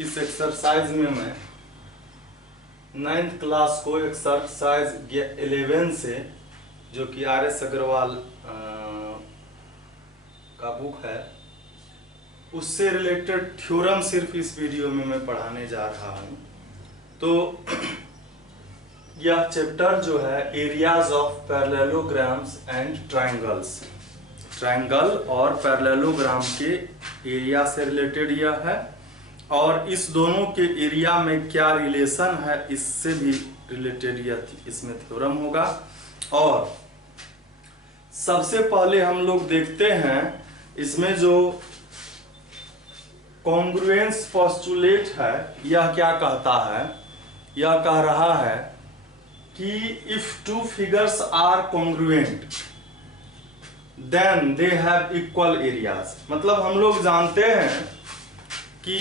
इस एक्सरसाइज में मैं 9th क्लास को एक्सरसाइज 11 से, जो कि RS अग्रवाल का बुक है, उससे रिलेटेड थ्योरम सिर्फ इस वीडियो में मैं पढ़ाने जा रहा हूँ। तो यह चैप्टर जो है areas of parallelograms and triangles, triangle और पैरेललोग्राम के एरिया से रिलेटेड यह है, और इस दोनों के एरिया में क्या रिलेशन है इससे भी रिलेटेड यह इसमें थ्योरम होगा। और सबसे पहले हम लोग देखते हैं इसमें जो कॉन्ग्रुएंस पोस्टुलेट है, यह क्या कहता है, यह कह रहा है कि if two figures are congruent then they have equal areas. मतलब हम लोग जानते हैं कि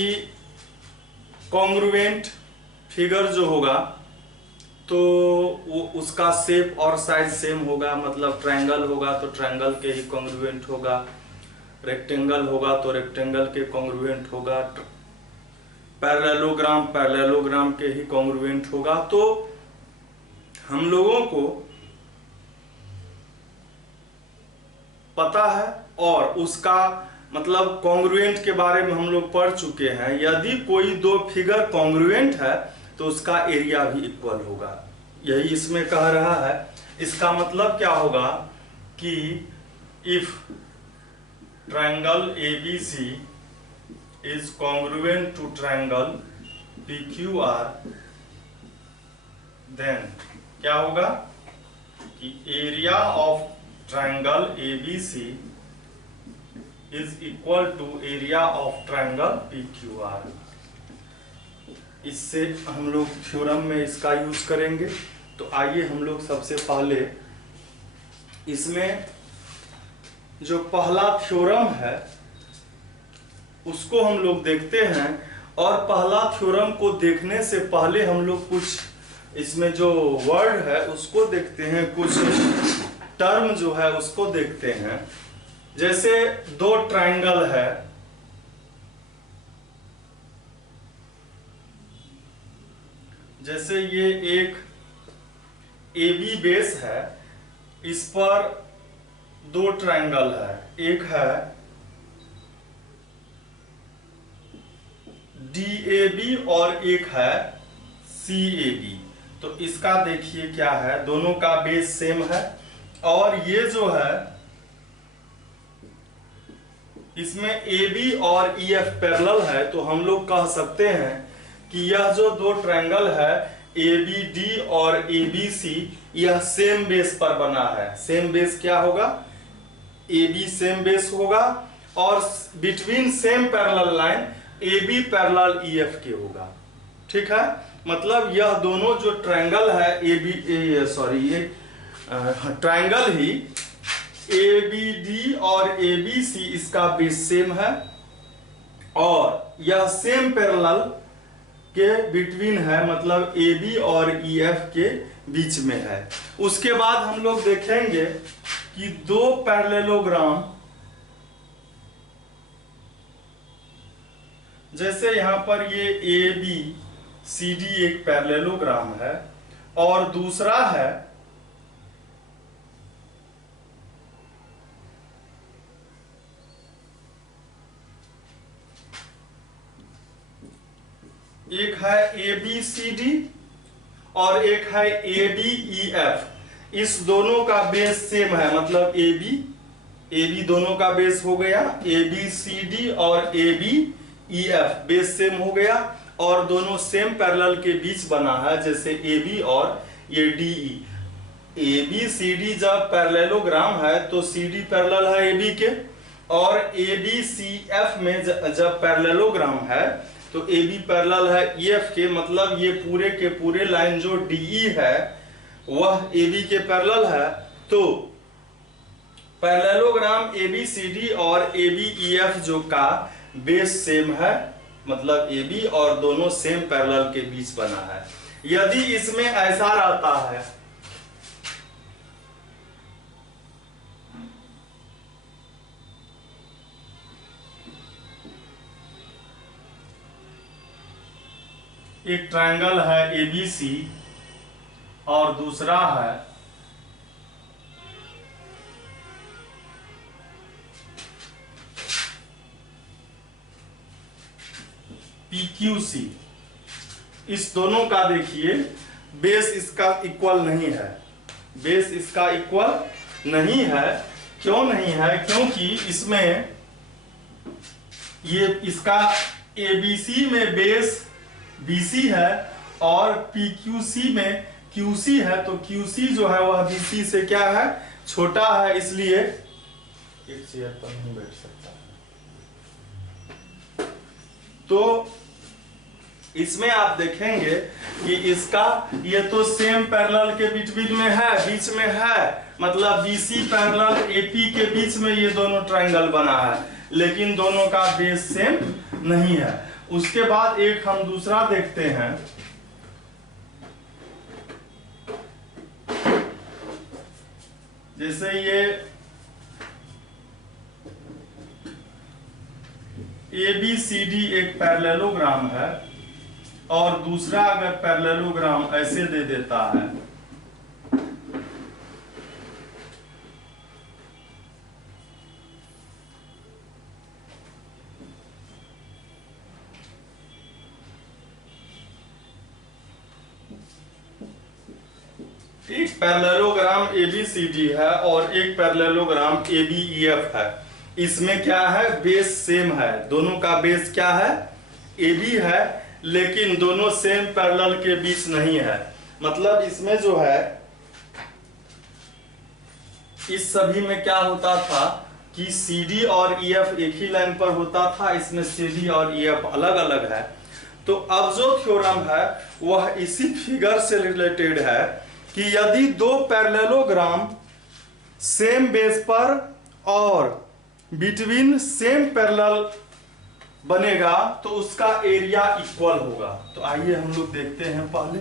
कॉन्ग्रुएंट फिगर जो होगा तो वो उसका शेप और साइज सेम होगा। मतलब ट्रायंगल होगा तो ट्रायंगल के ही कॉन्ग्रुएंट होगा, रेक्टेंगल होगा तो रेक्टेंगल के कॉन्ग्रुएंट होगा, पैरेललोग्राम के ही कॉन्ग्रुएंट होगा। तो हम लोगों को पता है और उसका मतलब कॉन्ग्रुएंट के बारे में हम लोग पढ़ चुके हैं। यदि कोई दो फिगर कॉन्ग्रुएंट है तो उसका एरिया भी इक्वल होगा, यही इसमें कह रहा है। इसका मतलब क्या होगा कि if triangle ABC is congruent to triangle PQR, then क्या होगा कि area of triangle ABC is equal to area of triangle PQR। इससे हम लोग थ्योरम में इसका यूज करेंगे। तो आइए हम लोग सबसे पहले इसमें जो पहला थ्योरम है उसको हम लोग देखते हैं। और पहला थ्योरम को देखने से पहले हम लोग कुछ इसमें जो वर्ड है उसको देखते हैं, कुछ टर्म जो है उसको देखते हैं। जैसे दो ट्रायंगल है, जैसे ये एक AB बेस है, इस पर दो ट्रायंगल है, एक है DAB और एक है CAB। तो इसका देखिए क्या है, दोनों का बेस सेम है। और ये जो है इसमें AB और EF पैरेलल है, तो हम लोग कह सकते हैं कि यह जो दो ट्रायंगल है ABD और ABC, यह सेम बेस पर बना है। सेम बेस क्या होगा, AB सेम बेस होगा, और between same parallel line AB parallel EF के होगा। ठीक है, मतलब यह दोनों जो ट्रायंगल है ये ट्रायंगल ही ABD और ABC, इसका बेस सेम है और यह सेम पैरेलल के बिटवीन है, मतलब AB और EF के बीच में है। उसके बाद हम लोग देखेंगे कि दो पैरेललोग्राम, जैसे यहां पर ये ABCD एक पैरेललोग्राम है और दूसरा है एक है ABCD और एक है ABEF। इस दोनों का बेस सेम है, मतलब AB दोनों का बेस हो गया, ABCD और ABEF बेस सेम हो गया और दोनों सेम पैरेलल के बीच बना है, जैसे AB और ये DE। ABCD जब पैरेललोग्राम है तो CD पैरेलल है AB के, और ABCF में जब पैरेललोग्राम है तो AB पैरेलल है EF के। मतलब ये पूरे के पूरे लाइन जो DE है वह AB के पैरेलल है। तो पैरेललोग्राम ABCD और ABEF जो का बेस सेम है, मतलब AB और दोनों सेम पैरेलल के बीच बना है। यदि इसमें ऐसा रहता है एक ट्रायंगल है एबीसी और दूसरा है पीक्यूसी। इस दोनों का देखिए बेस इसका इक्वल नहीं है, बेस इसका इक्वल नहीं है। क्यों नहीं है? क्योंकि इसमें ये इसका एबीसी में बेस बीसी है और पीक्यूसी में क्यूसी है, तो क्यूसी जो है वह बीसी से क्या है, छोटा है, इसलिए एक चेयर पर नहीं बैठ सकता। तो इसमें आप देखेंगे कि इसका ये तो सेम पैरेलल के बिटवीन में है, बीच में है, मतलब बीसी पैरेलल एपी के बीच में ये दोनों ट्रायंगल बना है, लेकिन दोनों का बेस सेम नहीं है। उसके बाद एक हम दूसरा देखते हैं, जैसे ये ABCD एक पैरेललोग्राम है और दूसरा अगर पैरेललोग्राम ऐसे दे देता है, एक पैरेललोग्राम ABCD है और एक पैरेललोग्राम ABEF है। इसमें क्या है, बेस सेम है, दोनों का बेस क्या है, AB है, लेकिन दोनों सेम पैरेलल के बीच नहीं है। मतलब इसमें जो है, इस सभी में क्या होता था कि CD और EF एक ही लाइन पर होता था, इसमें CD और EF अलग अलग है। तो अब जो थ्योरम है वह इसी फिगर से रिलेटेड है कि यदि दो पैरेललोग्राम सेम बेस पर और बिटवीन सेम पैरेलल बनेगा तो उसका एरिया इक्वल होगा। तो आइए हम लोग देखते हैं पहले।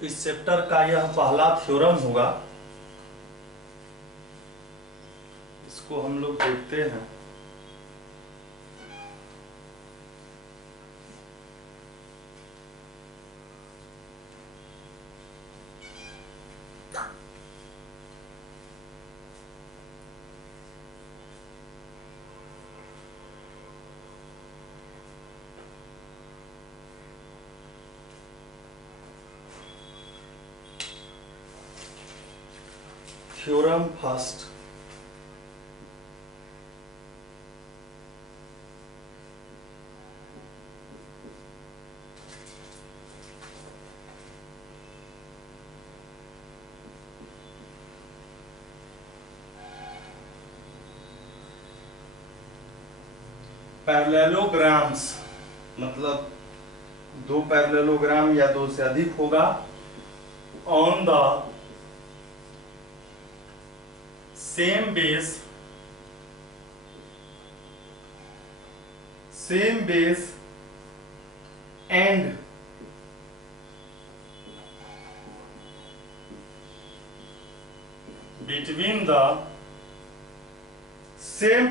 इस चैप्टर का यह पहला थ्योरम होगा, इसको हम लोग देखते हैं। थ्योरम फर्स्ट, पैरेललोग्राम्स मतलब दो पैरेललोग्राम या दो से अधिक होगा on the same base and between the same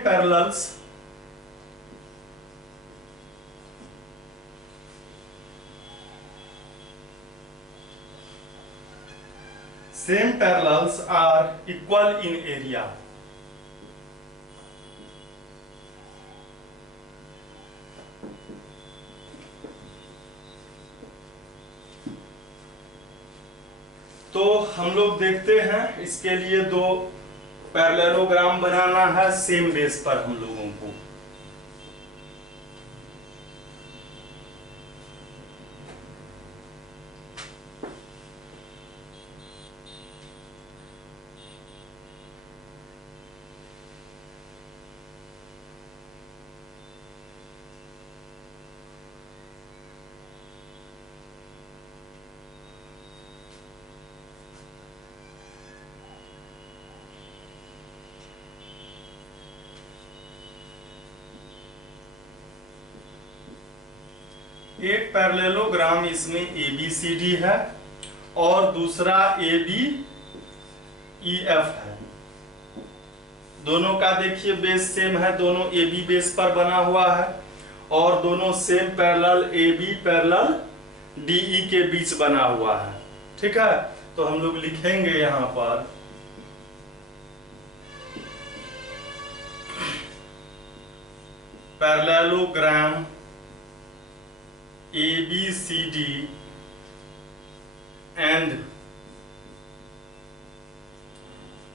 parallels are equal in area। तो हम लोग देखते हैं, इसके लिए दो पैरेललोग्राम बनाना है सेम बेस पर हम लोगों को। एक पैरेललोग्राम इसमें ABCD है और दूसरा ABEF है। दोनों का देखिए बेस सेम है, दोनों AB बेस पर बना हुआ है और दोनों same parallel AB parallel DE के बीच बना हुआ है। ठीक है, तो हम लोग लिखेंगे यहां पर parallelogram ABCD and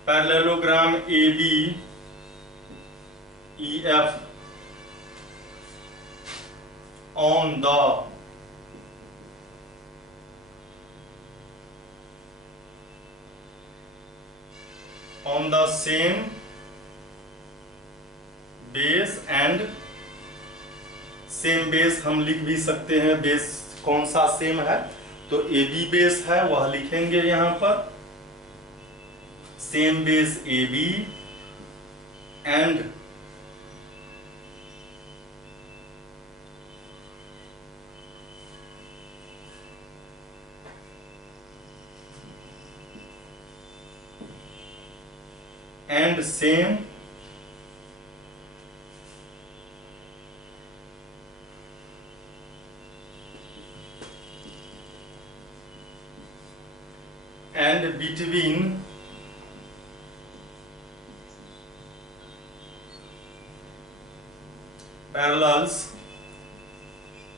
parallelogram ABEF on the same base and same base हम लिख भी सकते हैं। बेस कौन सा सेम है, तो AB बेस है वह लिखेंगे यहां पर, same base AB and same and between parallels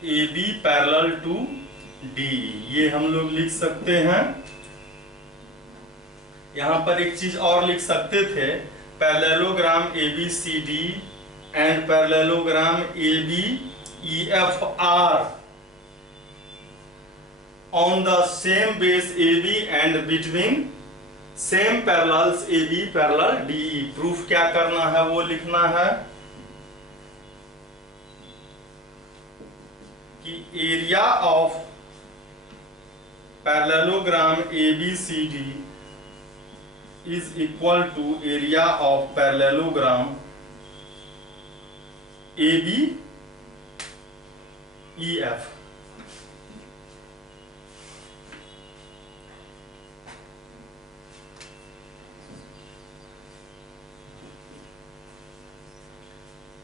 AB parallel to DE, ये हम लोग लिख सकते हैं। यहां पर एक चीज और लिख सकते थे, parallelogram ABCD and parallelogram ABEF are on the same base AB and between same parallels AB parallel DE। Proof क्या करना है वो लिखना है कि area of parallelogram ABCD is equal to area of parallelogram ABEF।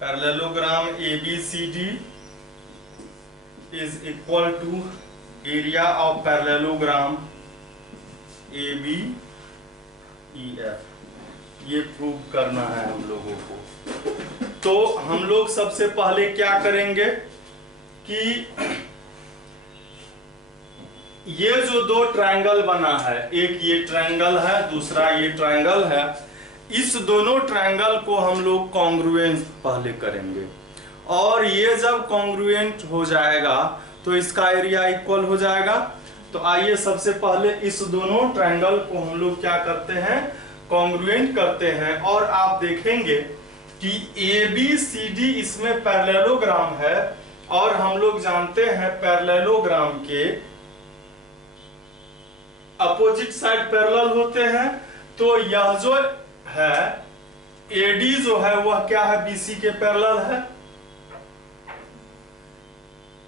Parallelogram ABCD is equal to area of parallelogram ABEF। ये prove करना है हम लोगों को। तो हम लोग सबसे पहले क्या करेंगे कि ये जो दो ट्रायंगल बना है, एक ये ट्रायंगल है, दूसरा ये ट्रायंगल है, इस दोनों ट्रायंगल को हम लोग कॉन्ग्रुएंट पहले करेंगे और ये जब कॉन्ग्रुएंट हो जाएगा तो इसका एरिया इक्वल हो जाएगा। तो आइए सबसे पहले इस दोनों ट्रायंगल को हम लोग क्या करते हैं, कॉन्ग्रुएंट करते हैं और आप देखेंगे कि ABCD इसमें पैरेललोग्राम है और हम लोग जानते हैं पैरेललोग्राम के अपोजिट साइड पैरेलल होते हैं। तो यह जो है AD जो है वह क्या है, BC के पैरेलल है।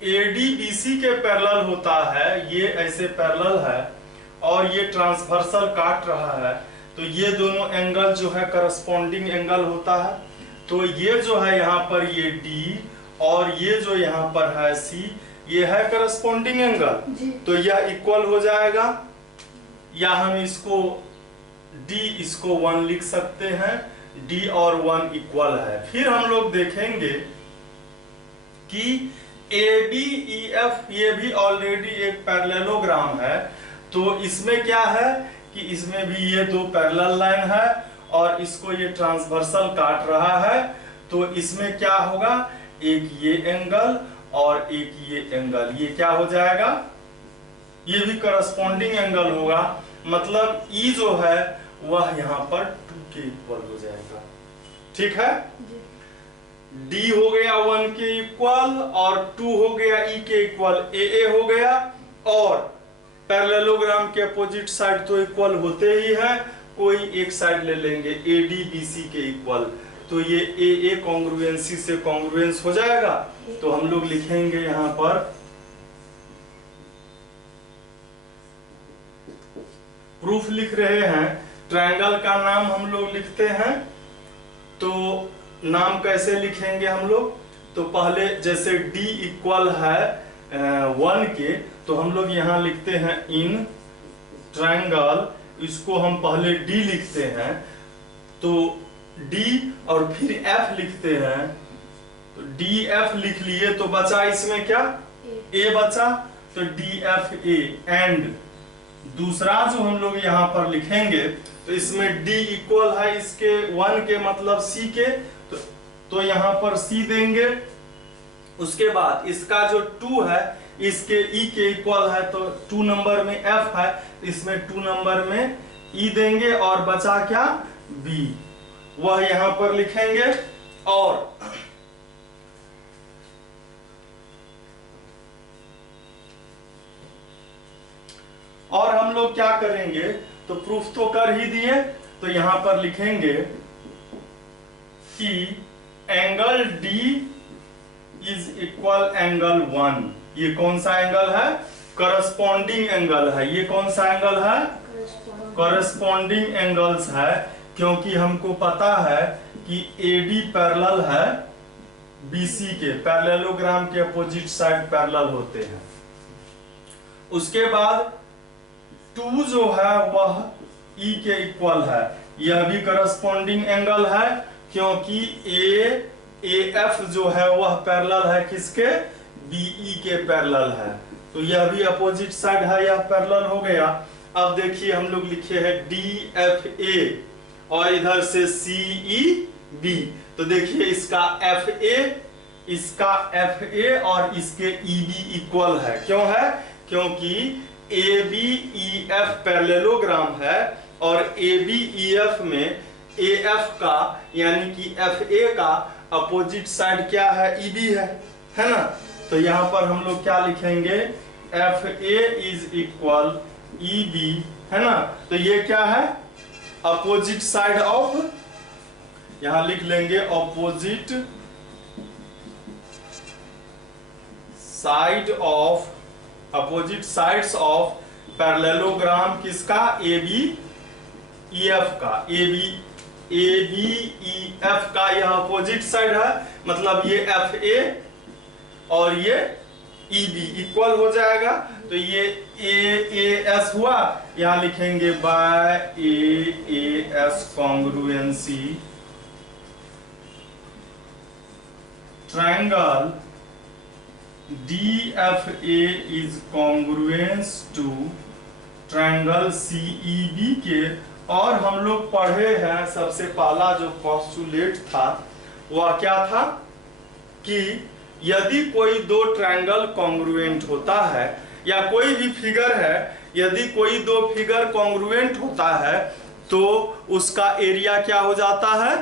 AD BC के पैरेलल होता है, ये ऐसे पैरेलल है और ये ट्रांसवर्सल काट रहा है, तो ये दोनों एंगल जो है करस्पॉन्डिंग एंगल होता है। तो ये जो है यहाँ पर ये D और ये जो यहाँ पर है C, ये है करस्पॉन्डिंग एंगल, तो यह इक्वल हो जाएगा। या हम इसको D इसको 1 लिख सकते हैं, D और 1 इक्वल है। फिर हम लोग देखेंगे कि ABEF ये भी ऑलरेडी एक पैरेललोग्राम है, तो इसमें क्या है कि इसमें भी ये दो पैरेलल लाइन है और इसको ये ट्रांसवर्सल काट रहा है। तो इसमें क्या होगा, एक ये एंगल और एक ये एंगल, ये क्या हो जाएगा, ये भी करस्पॉन्डिंग एंगल होगा। मतलब E जो है वह यहाँ पर 2 के इक्वल हो जाएगा। ठीक है, D हो गया 1 के इक्वल और 2 हो गया E के इक्वल, AA हो गया। और पैरेललोग्राम के अपोजिट साइड तो इक्वल होते ही है, कोई एक साइड ले लेंगे AD BC के इक्वल, तो ये AA कॉन्ग्रुएंसी से कॉन्ग्रुएंस हो जाएगा। तो हम लोग लिखेंगे यहाँ पर प्रूफ लिख रहे हैं, ट्रायंगल का नाम हम लोग लिखते हैं। तो नाम कैसे लिखेंगे हम लोग? तो पहले जैसे d इक्वल है 1 के, तो हम लोग यहाँ लिखते हैं इन ट्रायंगल, इसको हम पहले d लिखते हैं, तो d और फिर f लिखते हैं, तो df लिख लिए, तो बचा इसमें क्या? a बचा, तो dfa। एंड दूसरा जो हम लोग यहाँ पर लिखेंगे, तो इसमें d इक्वल है इसके 1 के मतलब c के, तो यहाँ पर c देंगे। उसके बाद इसका जो 2 है इसके e के इक्वल है, तो 2 नंबर में f है, इसमें 2 नंबर में e देंगे, और बचा क्या? b, वह यहाँ पर लिखेंगे। और हम लोग क्या करेंगे, तो प्रूफ तो कर ही दिए, तो यहां पर लिखेंगे कि angle D is equal angle 1। ये कौन सा एंगल है? करस्पॉन्डिंग एंगल है। ये कौन सा एंगल है? करस्पॉन्डिंग एंगल्स है, क्योंकि हमको पता है कि AD पैरेलल है BC के, पैरेललोग्राम के अपोजिट साइड पैरेलल होते हैं। उसके बाद 2 जो है वह E के इक्वल है, यह भी करस्पॉन्डिंग एंगल है, क्योंकि AF जो है वह पैरेलल है किसके? BE के पैरेलल है, तो यह भी अपोजिट साइड है, यह पैरेलल हो गया। अब देखिए हम लोग लिखे हैं DFA और इधर से CEB, तो देखिए इसका FA और इसके EB इक्वल है। क्यों है? क्योंकि ABEF पैरेललोग्राम है, और ABEF में AF का यानी कि FA का अपोजिट साइड क्या है? EB है ना। तो यहाँ पर हम लोग क्या लिखेंगे? FA इज इक्वल EB, है ना। तो ये क्या है? अपोजिट साइड ऑफ, यहां लिख लेंगे opposite side of, opposite sides of parallelogram किसका? ABEF का। ABEF का यह अपोजिट साइड है, मतलब ये FA और ये EB इक्वल हो जाएगा, तो ये AAS हुआ। यहां लिखेंगे by AAS congruency triangle DFA is congruence to triangle CEB के। और हम लोग पढ़े हैं, सबसे पहला जो पोस्टुलेट था वह क्या था कि यदि कोई दो ट्रायंगल कॉन्ग्रुएंट होता है, या कोई भी फिगर है, यदि कोई दो फिगर कॉन्ग्रुएंट होता है, तो उसका एरिया क्या हो जाता है?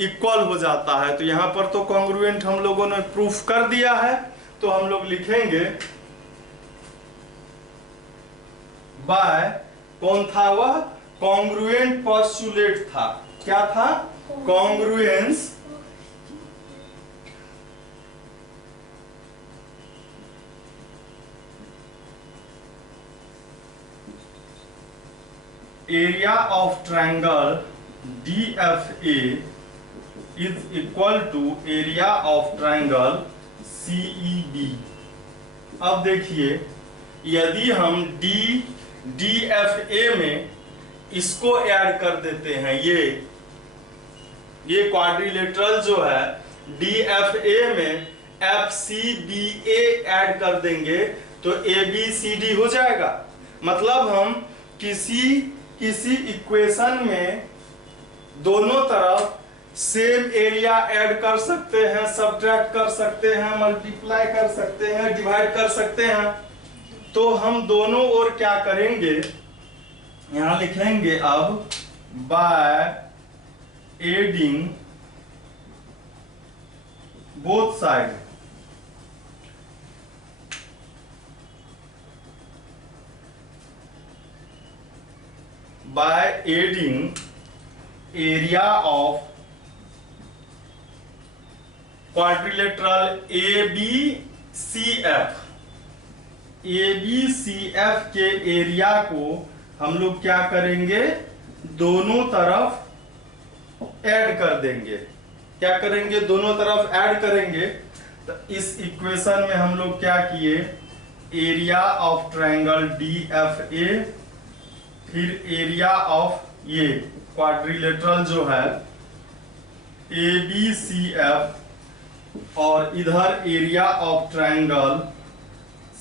इक्वल हो जाता है। तो यहाँ पर तो कॉन्ग्रुएंट हम लोगों ने प्रूफ कर दिया है, तो हम लोग लिखेंगे बाय, कौन था वह? कॉन्ग्रुएंट पोस्टुलेट था। क्या था? Congruence area of triangle DFA is equal to area of triangle CEB। अब देखिए, यदि हम DFA में इसको ऐड कर देते हैं, ये क्वाड्रिलेटरल जो है DFA में FCBA ऐड कर देंगे तो ABCD हो जाएगा। मतलब हम किसी इक्वेशन में दोनों तरफ सेम एरिया ऐड कर सकते हैं, सब्ट्रैक्ट कर सकते हैं, मल्टीप्लाई कर सकते हैं, डिवाइड कर सकते हैं। तो हम दोनों ओर क्या करेंगे, यहां लिखेंगे अब by adding both side, by adding area of quadrilateral ABCF के एरिया को हम लोग क्या करेंगे, दोनों तरफ ऐड कर देंगे। क्या करेंगे, दोनों तरफ ऐड करेंगे। तो इस इक्वेशन में हम लोग क्या किए, एरिया ऑफ ट्रायंगल DFA, फिर एरिया ऑफ ये क्वाड्रिलेटरल जो है ABCF, और इधर एरिया ऑफ ट्रायंगल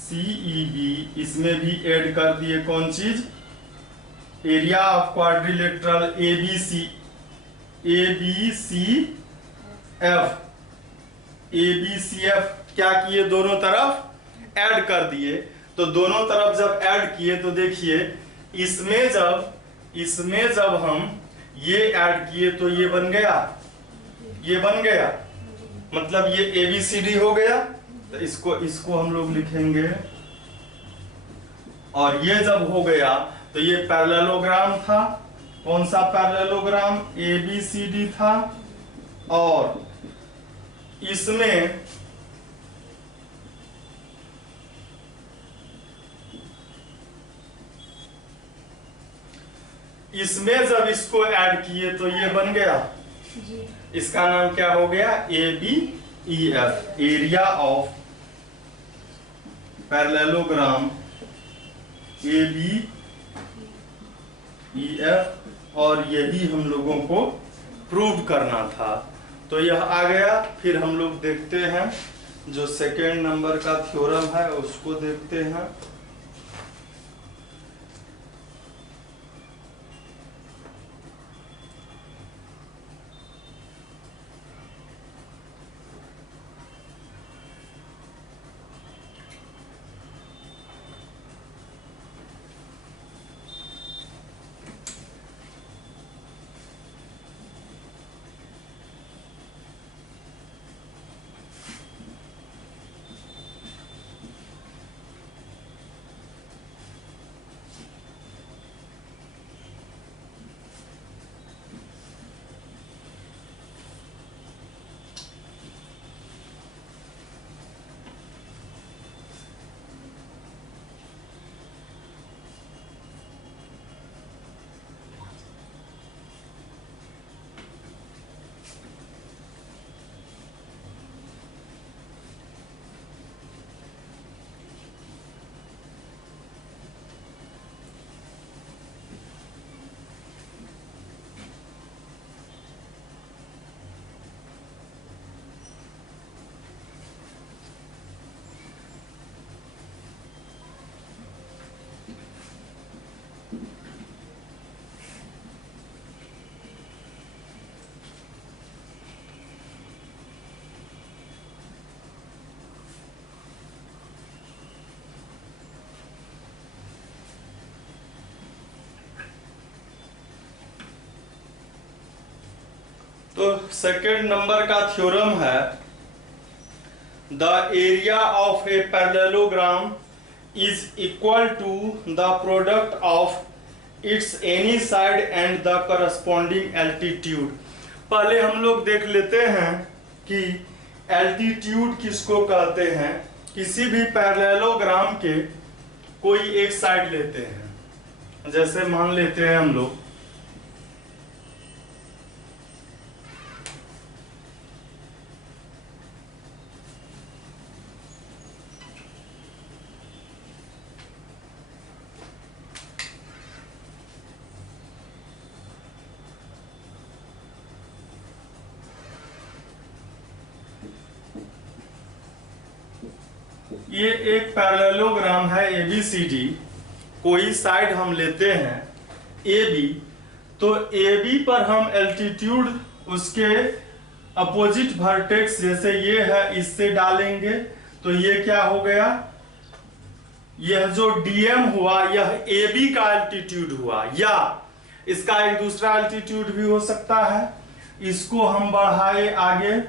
CEB, इसमें भी ऐड कर दिए कौन चीज, एरिया ऑफ क्वाड्रिलेटरल ABCF क्या किए, दोनों तरफ ऐड कर दिए। तो दोनों तरफ जब ऐड किए तो देखिए इसमें जब हम ये ऐड किए तो ये बन गया, मतलब ये ABCD हो गया। तो इसको हम लोग लिखेंगे, और ये जब हो गया तो ये पैरेललोग्राम था। कौन सा पैरेललोग्राम, ABCD था। और इसमें जब इसको ऐड किए तो ये बन गया जी। इसका नाम क्या हो गया, ABEF, area of parallelogram ABEF, और यही हम लोगों को प्रूव करना था। तो यह आ गया। फिर हम लोग देखते हैं जो सेकेंड नंबर का थ्योरम है उसको देखते हैं। तो सेकेंड नंबर का थ्योरम है, the area of a parallelogram is equal to the product of its any side and the corresponding altitude. पहले हम लोग देख लेते हैं कि एल्टीट्यूड किसको कहते हैं। किसी भी पैरेललोग्राम के कोई एक साइड लेते हैं, जैसे मान लेते हैं हम लोग ये एक पैरेललोग्राम है ABCD, कोई साइड हम लेते हैं AB, तो AB पर हम एल्टीट्यूड उसके अपोजिट वर्टेक्स जैसे ये है इससे डालेंगे। तो ये क्या हो गया, यह जो DM हुआ यह AB का एल्टीट्यूड हुआ, या इसका एक दूसरा एल्टीट्यूड भी हो सकता है। इसको हम बढ़ाए आगे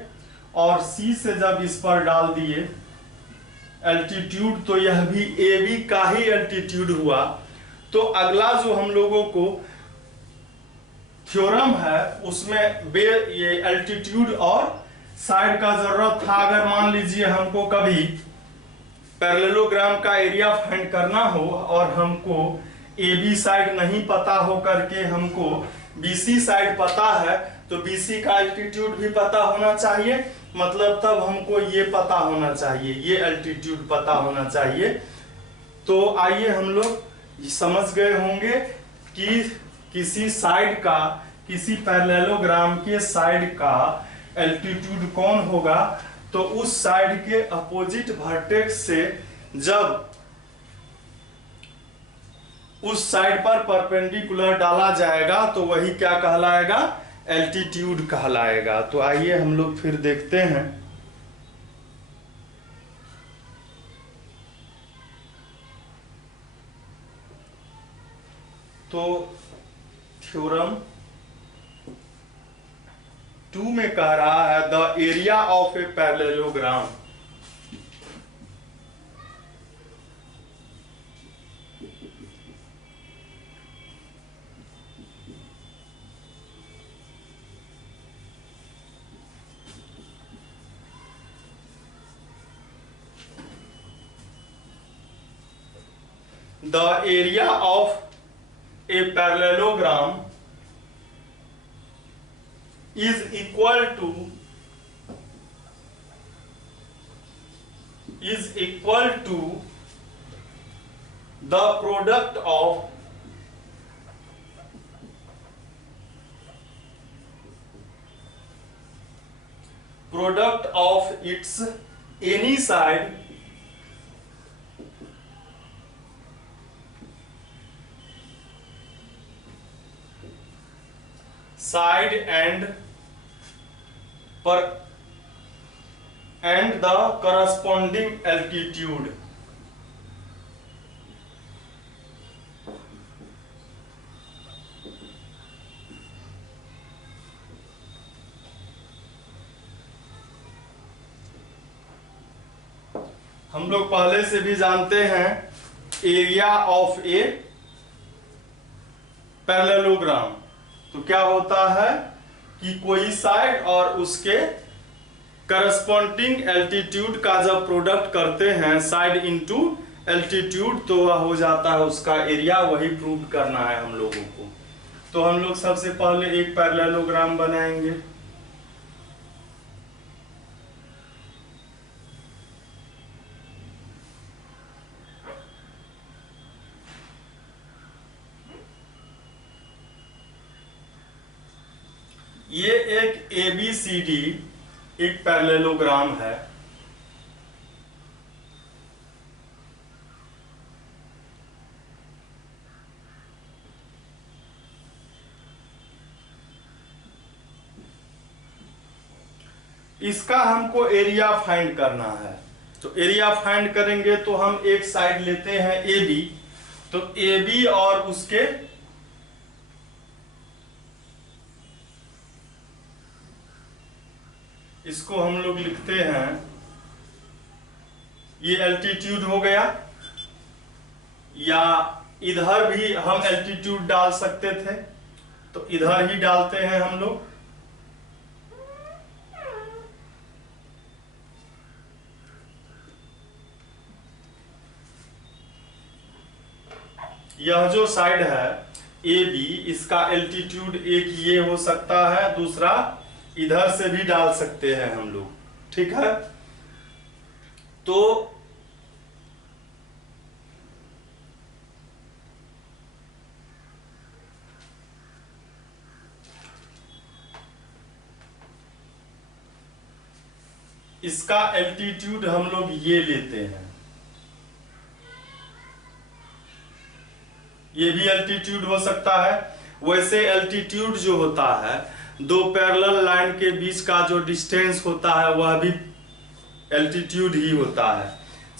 और C से जब इस पर डाल दिए एल्टीट्यूड, तो यह भी AB का ही एल्टीट्यूड हुआ। तो अगला जो हम लोगों को थ्योरम है उसमें ये एल्टीट्यूड और साइड का जरूरत था। अगर मान लीजिए हमको कभी पैरेललोग्राम का एरिया फाइंड करना हो और हमको ए बी साइड नहीं पता हो करके हमको बी सी साइड पता है, तो बी सी का एल्टीट्यूड भी पता होना चाहिए, मतलब तब हमको ये पता होना चाहिए, ये एल्टीट्यूड पता होना चाहिए। तो आइए हम लोग समझ गए होंगे कि किसी साइड का, किसी पैरेललोग्राम के साइड का एल्टीट्यूड कौन होगा। तो उस साइड के अपोजिट वर्टेक्स से जब उस साइड पर परपेंडिकुलर डाला जाएगा तो वही क्या कहलाएगा, एल्टीट्यूड कहलाएगा। तो आइए हम लोग फिर देखते हैं। तो थ्योरम 2 में कह रहा है the area of a parallelogram the area of a parallelogram is equal to the product of its any side and the corresponding altitude। हम लोग पहले से भी जानते हैं एरिया ऑफ ए पैरेललोग्राम तो क्या होता है कि कोई साइड और उसके करस्पॉन्डिंग एल्टीट्यूड का जब प्रोडक्ट करते हैं साइड इनटू एल्टीट्यूड तो वह हो जाता है उसका एरिया, वही प्रूव करना है हम लोगों को। तो हम लोग सबसे पहले एक पैरेललोग्राम बनाएंगे। ये एक ABCD एक पैरेललोग्राम है। इसका हमको एरिया फाइंड करना है। तो एरिया फाइंड करेंगे तो हम एक साइड लेते हैं AB, तो AB और उसके इसको हम लोग लिखते हैं, ये एल्टीट्यूड हो गया, या इधर भी हम एल्टीट्यूड डाल सकते थे तो इधर ही डालते हैं हम लोग। यह जो साइड है AB, इसका एल्टीट्यूड एक ये हो सकता है, दूसरा इधर से भी डाल सकते हैं हम लोग, ठीक है। तो इसका एल्टीट्यूड हम लोग ये लेते हैं, ये भी एल्टीट्यूड हो सकता है। वैसे एल्टीट्यूड जो होता है दो पैरेलल लाइन के बीच का जो डिस्टेंस होता है वह भी एल्टीट्यूड ही होता है।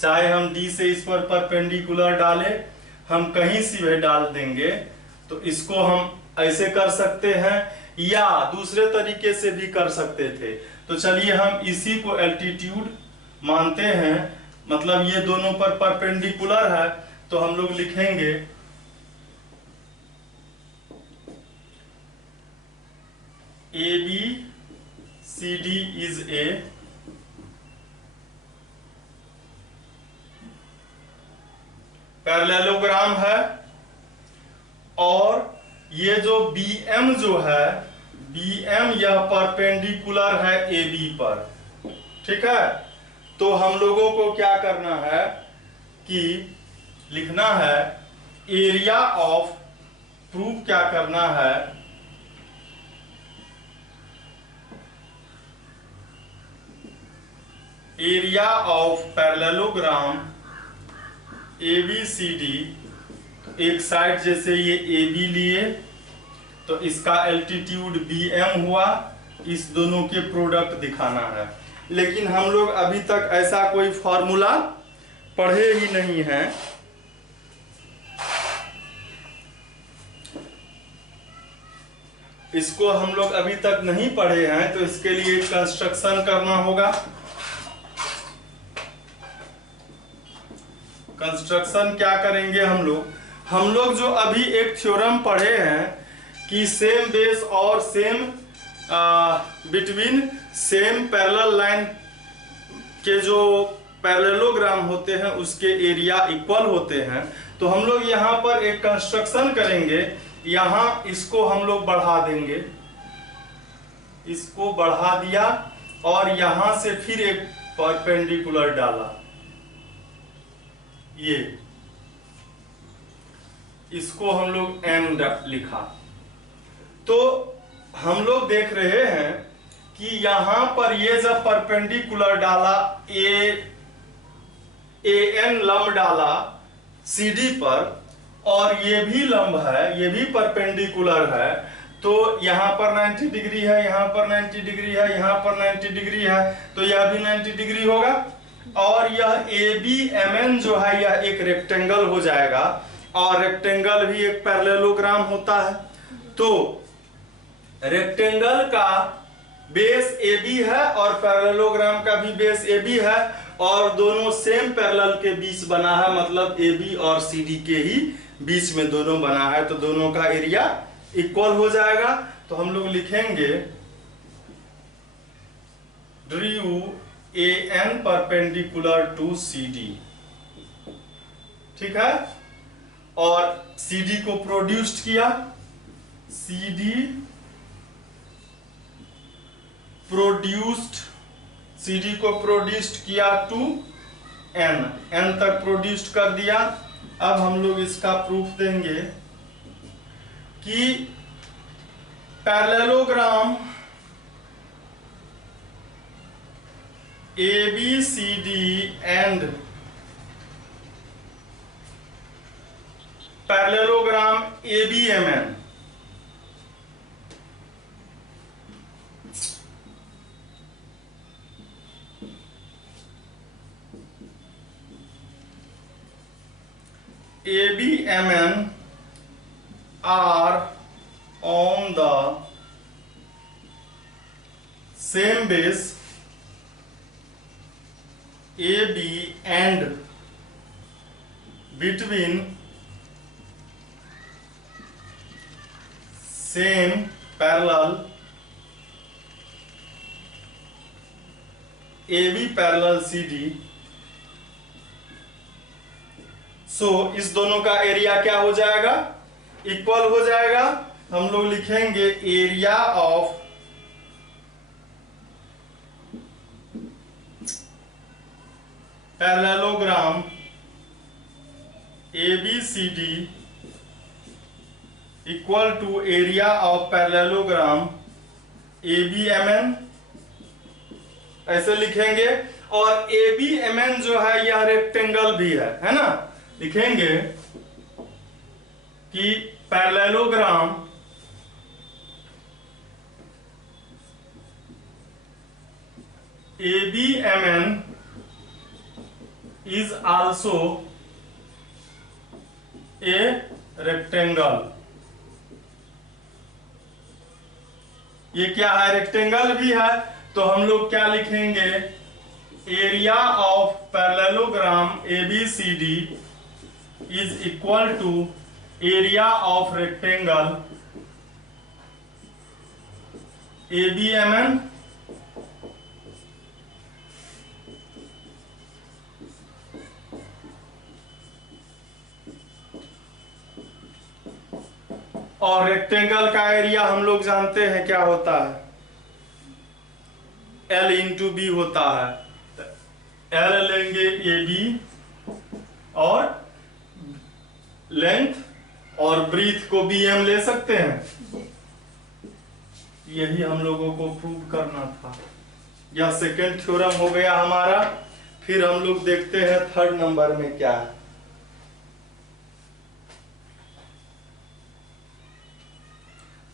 चाहे हम D से इस पर परपेंडिकुलर डालें, हम कहीं से भी डाल देंगे तो इसको हम ऐसे कर सकते हैं या दूसरे तरीके से भी कर सकते थे। तो चलिए हम इसी को एल्टीट्यूड मानते हैं, मतलब ये दोनों पर परपेंडिकुलर है तो हम लोग लिखेंगे ABCD is a पैरेललोग्राम है और ये जो BM जो है, BM यह परपेंडिकुलर है AB पर। ठीक है, तो हम लोगों को क्या करना है कि लिखना है एरिया ऑफ, प्रूफ क्या करना है, एरिया ऑफ पैरेललोग्राम ABCD। एक साइड जैसे ये AB लिए तो इसका एल्टीट्यूड BM हुआ, इस दोनों के प्रोडक्ट दिखाना है। लेकिन हम लोग अभी तक ऐसा कोई फॉर्मूला पढ़े ही नहीं हैं। इसको हम लोग अभी तक नहीं पढ़े हैं, तो इसके लिए कंस्ट्रक्शन करना होगा। कंस्ट्रक्शन क्या करेंगे हम लोग जो अभी एक थ्योरम पढ़े हैं कि सेम बेस और same between same parallel line के जो पैरेललोग्राम होते हैं उसके एरिया इक्वल होते हैं। तो हम लोग यहाँ पर एक कंस्ट्रक्शन करेंगे, यहाँ इसको हम लोग बढ़ा देंगे, इसको बढ़ा दिया और यहां से फिर एक परपेंडिकुलर डाला, ये इसको हम लोग M लिखा। तो हम लोग देख रहे हैं कि यहां पर ये जब परपेंडिकुलर डाला, AN लंब डाला CD पर, और ये भी लंब है, ये भी परपेंडिकुलर है, तो यहाँ पर 90 डिग्री है, यहाँ पर 90 डिग्री है, यहाँ पर 90 डिग्री है, तो यह भी 90 डिग्री होगा। और यह ABMN जो है यह एक रेक्टेंगल हो जाएगा, और रेक्टेंगल भी एक पैरेललोग्राम होता है। तो रेक्टेंगल का बेस AB है और पैरेललोग्राम का भी बेस AB है, और दोनों सेम पैरेलल के बीच बना है, मतलब AB और CD के ही बीच में दोनों बना है, तो दोनों का एरिया इक्वल हो जाएगा। तो हम लोग लिखेंगे drew AN perpendicular to CD। ठीक है, और CD को प्रोड्यूस्ड किया, CD को प्रोड्यूस्ड किया टू N तक प्रोड्यूस्ड कर दिया। अब हम लोग इसका प्रूफ देंगे कि parallelogram ABCD and parallelogram ABMN are on the same base AB and between same parallel AB parallel CD। इस दोनों का एरिया क्या हो जाएगा, इक्वल हो जाएगा। हम लोग लिखेंगे area of parallelogram ABCD equal to area of parallelogram ABMN, ऐसे लिखेंगे। और ABMN जो है यह रेक्टेंगल भी है ना। लिखेंगे कि parallelogram ABMN is also a rectangle। ये क्या है, रेक्टेंगल भी है। तो हम लोग क्या लिखेंगे, area of parallelogram ABCD is equal to area of rectangle ABMN और रेक्टेंगल का एरिया हम लोग जानते हैं क्या होता है, L इंटू बी होता है। L लेंगे AB और लेंथ और ब्रीथ को भी हम ले सकते हैं। यही हम लोगों को प्रूव करना था। यह सेकेंड थ्योरम हो गया हमारा। फिर हम लोग देखते हैं थर्ड नंबर में क्या है।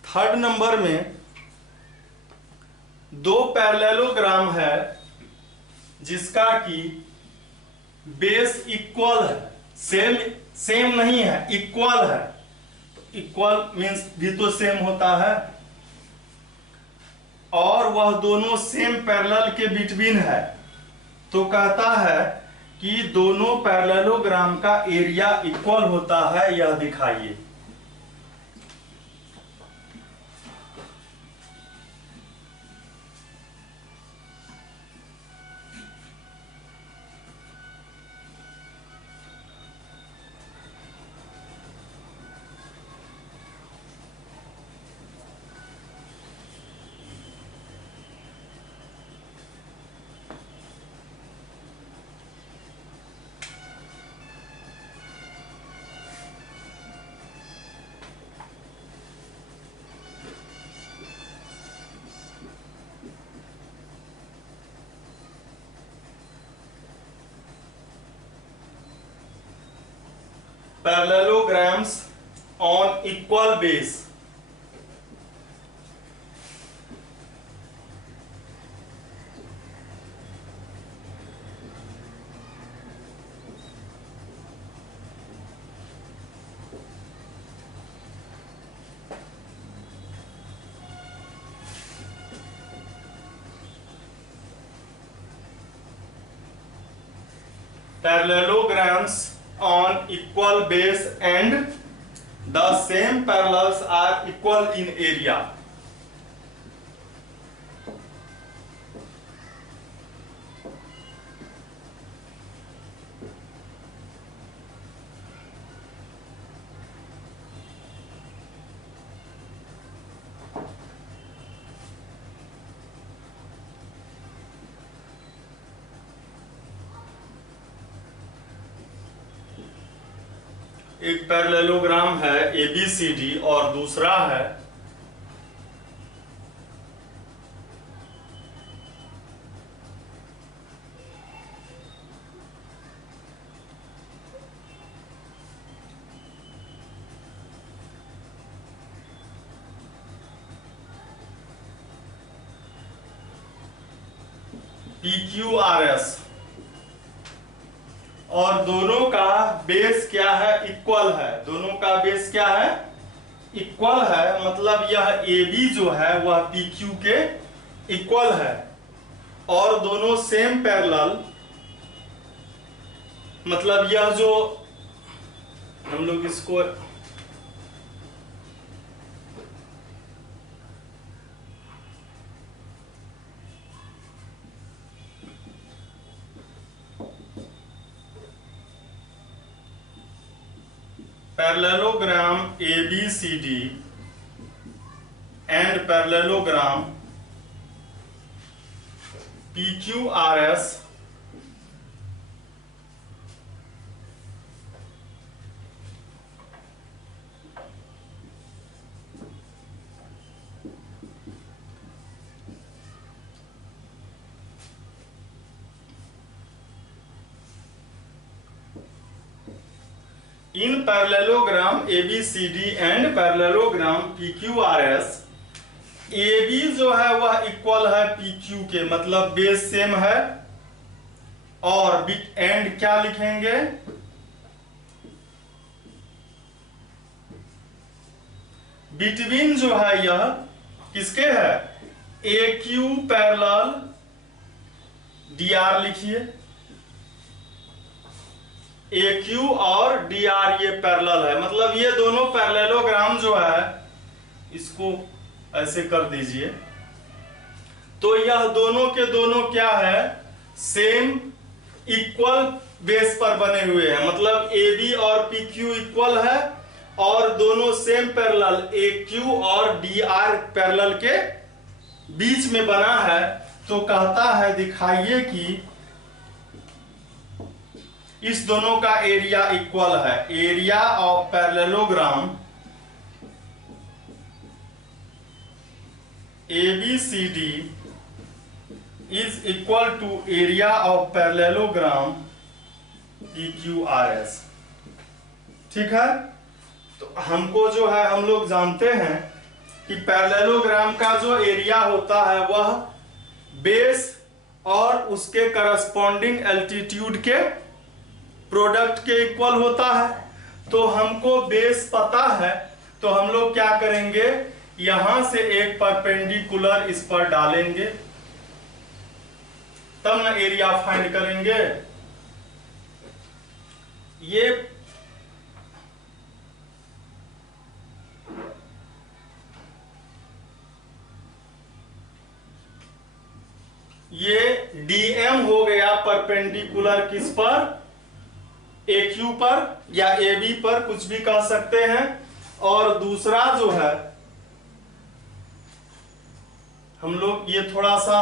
थर्ड नंबर में दो पैरेललोग्राम है जिसका कि बेस इक्वल है, सेम नहीं है, इक्वल है। इक्वल मींस भी तो सेम होता है, और वह दोनों सेम पैरेलल के बिटवीन है। तो कहता है कि दोनों पैरेललोग्राम का एरिया इक्वल होता है, यह दिखाइए। Parallelograms on equal base. Parallelograms on equal base and the same parallels are equal in area. एक पैरेललोग्राम है ABCD और दूसरा है PQRS, और दोनों का बेस क्या है, इक्वल है। दोनों का बेस क्या है, इक्वल है। मतलब यह AB जो है वह PQ के इक्वल है, और दोनों सेम पैरेलल, मतलब यह जो हम लोग इसको parallelogram ABCD and parallelogram PQRS in parallelogram ABCD and parallelogram PQRS, AB जो है वह इक्वल है PQ के, मतलब बेस सेम है। और एंड क्या लिखेंगे, बिटवीन जो है यह किसके है, AQ पैरेलल DR लिखिए। AQ और DR ये पैरेलल है, मतलब ये दोनों पैरेललोग्राम जो है, इसको ऐसे कर दीजिए। तो यह दोनों के दोनों क्या है, सेम इक्वल बेस पर बने हुए हैं। मतलब AB और PQ इक्वल है, और दोनों सेम पैरेलल AQ और DR पैरेलल के बीच में बना है, तो कहता है दिखाइए कि इस दोनों का एरिया इक्वल है। Area of parallelogram ABCD is equal to area of parallelogram PQRS। ठीक है, तो हमको जो है, हम लोग जानते हैं कि पैरेललोग्राम का जो एरिया होता है वह बेस और उसके करस्पॉन्डिंग एल्टीट्यूड के प्रोडक्ट के इक्वल होता है। तो हमको बेस पता है, तो हम लोग क्या करेंगे, यहां से एक परपेंडिकुलर इस पर डालेंगे, तब ना एरिया फाइंड करेंगे। ये DM हो गया परपेंडिकुलर किस पर, AQ पर या AB पर, कुछ भी कह सकते हैं। और दूसरा जो है, हम लोग ये थोड़ा सा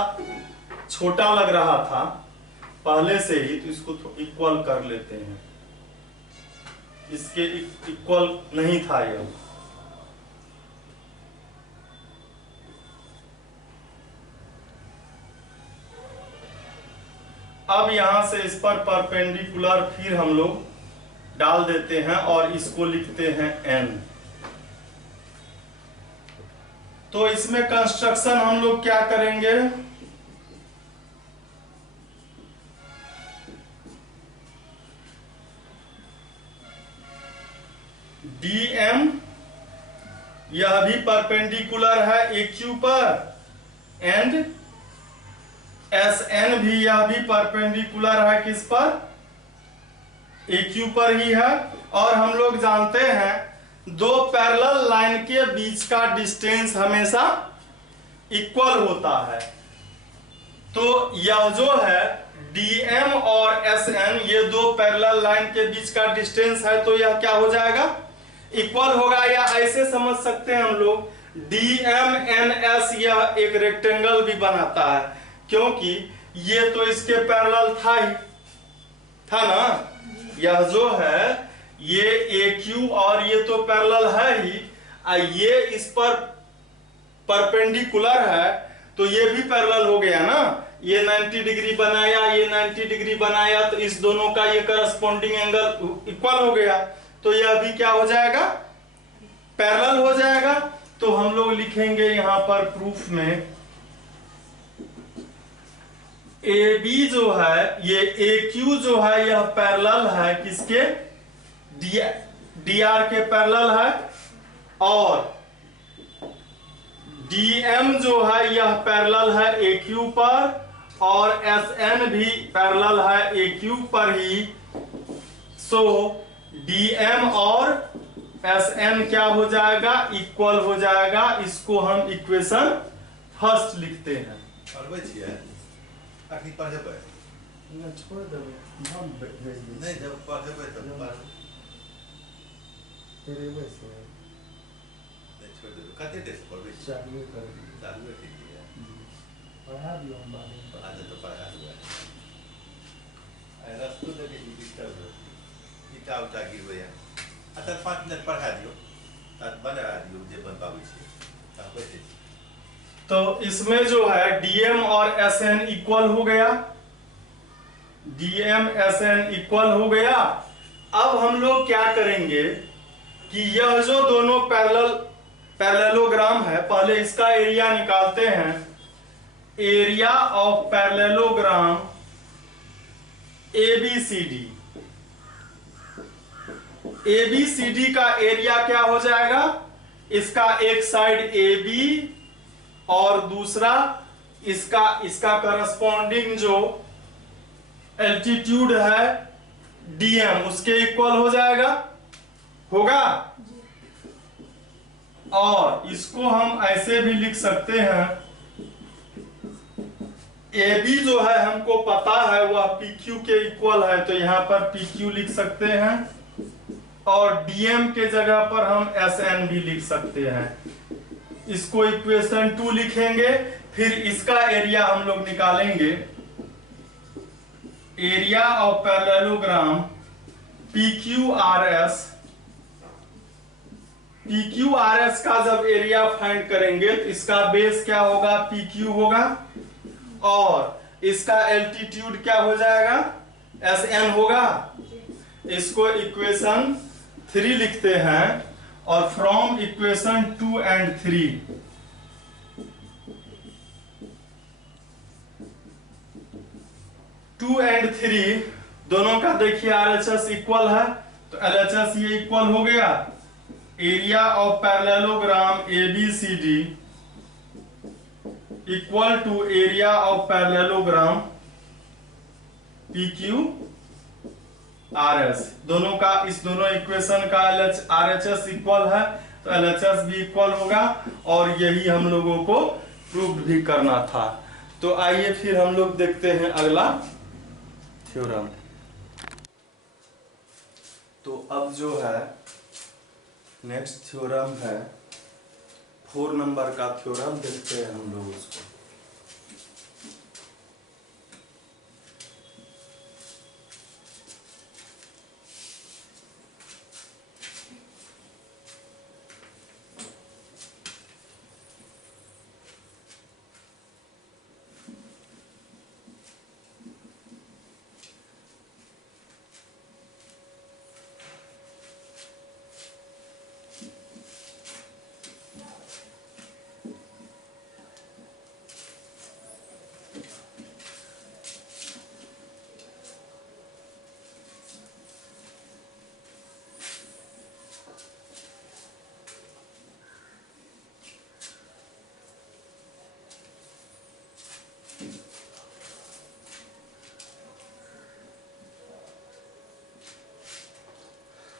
छोटा लग रहा था पहले से ही, तो इसको इक्वल कर लेते हैं। इसके इक्वल नहीं था यह। अब यहां से इस पर परपेंडिकुलर फिर हम लोग डाल देते हैं और इसको लिखते हैं N। तो इसमें कंस्ट्रक्शन हम लोग क्या करेंगे, DM यह भी परपेंडिकुलर है AQ पर, एंड SN भी, यह भी परपेंडिकुलर है किस पर, AQ पर ही है। और हम लोग जानते हैं दो पैरेलल लाइन के बीच का डिस्टेंस हमेशा इक्वल होता है। तो यह जो है DM और SN, ये दो पैरेलल लाइन के बीच का डिस्टेंस है, तो यह क्या हो जाएगा, इक्वल होगा। या ऐसे समझ सकते हैं हम लोग, DMNS यह एक रेक्टेंगल भी बनाता है, क्योंकि ये तो इसके पैरेलल था ही, था ना। यह जो है ये AQ और ये तो पैरेलल है ही, ये इस पर परपेंडिकुलर है, तो ये भी पैरेलल हो गया ना। ये 90 डिग्री बनाया, ये 90 डिग्री बनाया, तो इस दोनों का ये करस्पॉन्डिंग एंगल इक्वल हो गया, तो यह भी क्या हो जाएगा, पैरेलल हो जाएगा। तो हम लोग लिखेंगे यहां पर प्रूफ में, AB जो है, ये AQ जो है, यह पैरेलल है किसके, DR के पैरेलल है। और DM जो है यह पैरेलल है AQ पर, और SN भी पैरेलल है AQ पर ही। सो DM और SN क्या हो जाएगा, इक्वल हो जाएगा। इसको हम इक्वेशन फर्स्ट लिखते हैं। छोड़ दो, नहीं जब पढ़ेबै तब पढ़ तेरे वैसे नहीं छोड़ दे, कते देर से पढ़बै, चालू कर चालू है, ठीक है, पढ़ा दियो हम बाद में, आज तो पढ़ा हुआ है। आई रास्ते लगे डिस्टर्ब हो, इटा उटा गिरबै या अतर 5 मिनट पढ़ा दियो, तब बना दियो जे बन पाबै छै, तब बैठे। तो इसमें जो है DM और SN इक्वल हो गया, DM SN इक्वल हो गया। अब हम लोग क्या करेंगे कि यह जो दोनों पैरेललोग्राम है, पहले इसका एरिया निकालते हैं। Area of parallelogram ABCD, ABCD का एरिया क्या हो जाएगा, इसका एक साइड AB और दूसरा इसका करस्पॉन्डिंग जो एल्टीट्यूड है DM, उसके इक्वल हो जाएगा, होगा। और इसको हम ऐसे भी लिख सकते हैं, AB जो है हमको पता है वह PQ के इक्वल है, तो यहां पर PQ लिख सकते हैं। और डीएम के जगह पर हम एस एन भी लिख सकते हैं। इसको इक्वेशन 2 लिखेंगे। फिर इसका एरिया हम लोग निकालेंगे। Area of parallelogram P Q R S. P Q R S का जब एरिया फाइंड करेंगे तो इसका बेस क्या होगा, पी क्यू होगा, और इसका एल्टीट्यूड क्या हो जाएगा, एस एन होगा। इसको इक्वेशन 3 लिखते हैं, और फ्रॉम इक्वेशन 2 एंड 3 2 एंड 3 दोनों का देखिए आरएचएस इक्वल है, तो एलएचएस ये इक्वल हो गया। Area of parallelogram A B C D equal to area of parallelogram P Q R S. दोनों का, इस दोनों इक्वेशन का आरएचएस इक्वल है, तो एलएचएस भी इक्वल होगा, और यही हम लोगों को प्रूव भी करना था। तो आइए फिर हम लोग देखते हैं अगला थ्योरम। तो अब जो है नेक्स्ट थ्योरम है 4 नंबर का थ्योरम, देखते हैं हम लोग उसको।